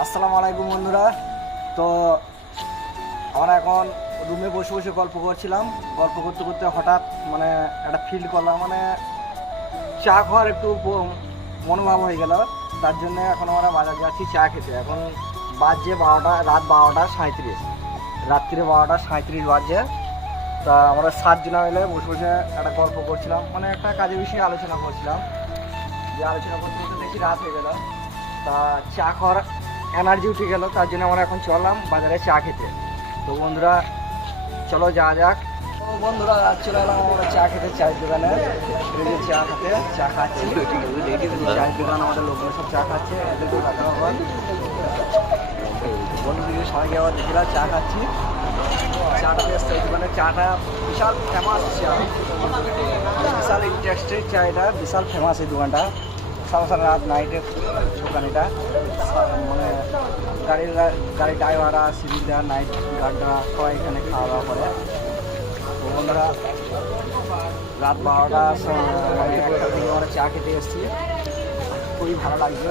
আসসালামু আলাইকুম বন্ধুরা। তো আমরা এখন রুমে বসে বসে গল্প করছিলাম। গল্প করতে করতে হঠাৎ মানে একটা ফিল করলাম, মানে চা খাওয়ার একটু মনোভাব হয়ে গেল। তার জন্য এখন আমরা বাজার যাচ্ছি চা খেতে। এখন বাজছে রাত 12:37, রাত্রিরে 12:37 বাজছে। তা আমরা 7 জনা মিলে বসে বসে একটা গল্প করছিলাম, মানে একটা কাজের বিষয়ে আলোচনা করছিলাম। যে আলোচনা করতে করতে দেখি রাত হয়ে গেল। তা চা খাওয়ার এনার্জি উঠে গেল, তার জন্য আমরা এখন চললাম বাজারে চা খেতে। তো বন্ধুরা চলো যাওয়া যাক। তো বন্ধুরা চলে এলাম আমরা চা খেতে, চায়ের দোকানে। চা খাচ্ছি চায়ের দোকান, আমাদের লোকগুলো সব চা খাচ্ছে। এদেরকেও দেখা হবে বন্ধুদের সবাইকে আবার দেখলাম চা খাচ্ছি। চাটা বেশ, এই দোকানের চাটা বিশাল ফেমাস চা, বিশাল ইন্টারেস্টেড চা, এটা বিশাল ফেমাস এই দোকানটা। সারা রাত নাইটের দোকান এটা, মানে গাড়ি ড্রাইভাররা, সিভিলরা, নাইট গার্ডরা সবাই এখানে খাওয়া দাওয়া করে। তো বন্ধুরা রাত 12টা 1টা থেকে আমরা চা খেতে এসেছি, খুবই ভালো লাগছে।